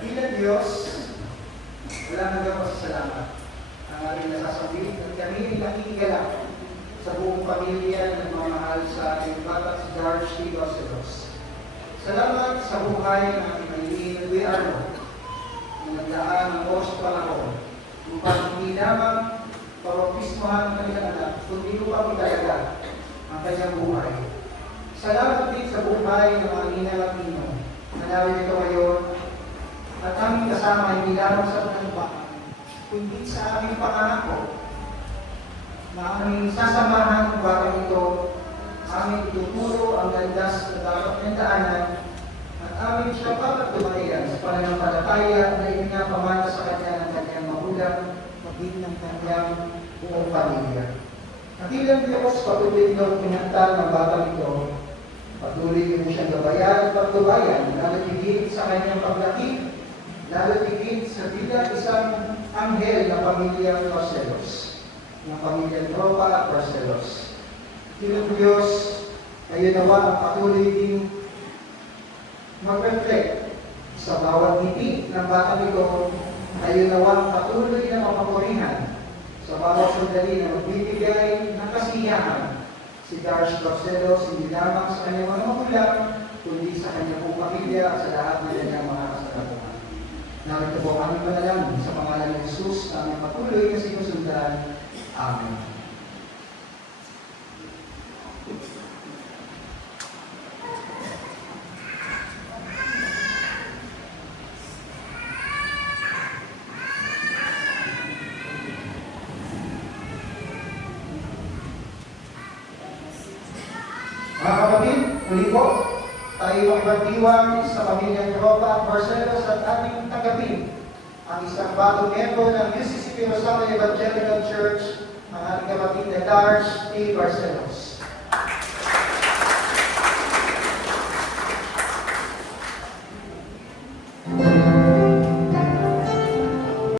Dakilang Diyos, wala hanggang pasasalamat ang ating nasasabi at kami nakikigalak sa buong pamilya ng nagmamahal sa ating bata si Darsh T. Goselos. Salamat sa buhay ng ating Maylin at Kuya Arno na naglaan ng oras panahon upang hindi lamang pabaptismohan ang kanilang anak, kundi upang italaga ang kanyang buhay. Salamat din sa buhay ng mga Nina Latino na namin ito ngayon at aming kasama hindi lamang sa pananampakan, kundi sa aming pangangako na aming sasamahan ng batang ito, aming ituturo ang landas na dapat ng daanan at aming siya papatubayan sa pananampalataya na itinapamana sa kanya ng kanyang magulang, maging ng kanyang buong pamilya. Dakilang Diyos, patuloy ito pinagtal ng batang ito, patuloy mo siyang gabayan at pagtubayan, lalo higit sa kanyang paglaki, lalo higit sa bilang isang anghel ng pamilyang Barcelos, ng pamilyang Tropa at Barcelos. Dakilang Diyos, kayo nawa ang patuloy din mag-reflect sa bawat ngiti ng batang ito, kayo nawa ang patuloy na mapapurihan sa bawat sandali na magbibigay ng kasiyahan si Darsh Barcelos hindi lamang sa kanyang mga magulang, kundi sa kanyang buong pamilya at sa lahat ng kanyang mga kasalanan. Narito po kami panalangin sa pangalan ng Jesus na aming patuloy na sinusundan. Amen. Mga kapatid, muli po, tayo makipagdiwang sa pamilyang Tropa, Barcelos at ating tanggapin ang isang bagong membro ng UCCP Rosario Evangelical Church, ang ating kapatid na Darsh T. Barcelos.